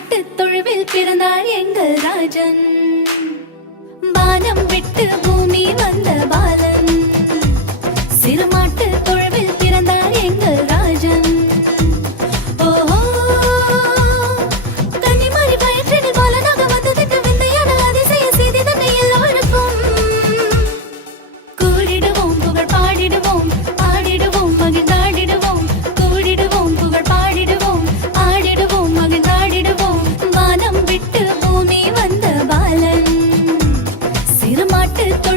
நாட்டு தொழுவில் பிறந்தார் எங்கள் ராஜன். வானம் விட்டு பூமி வந்த பாலன். சிறுமாட்டு que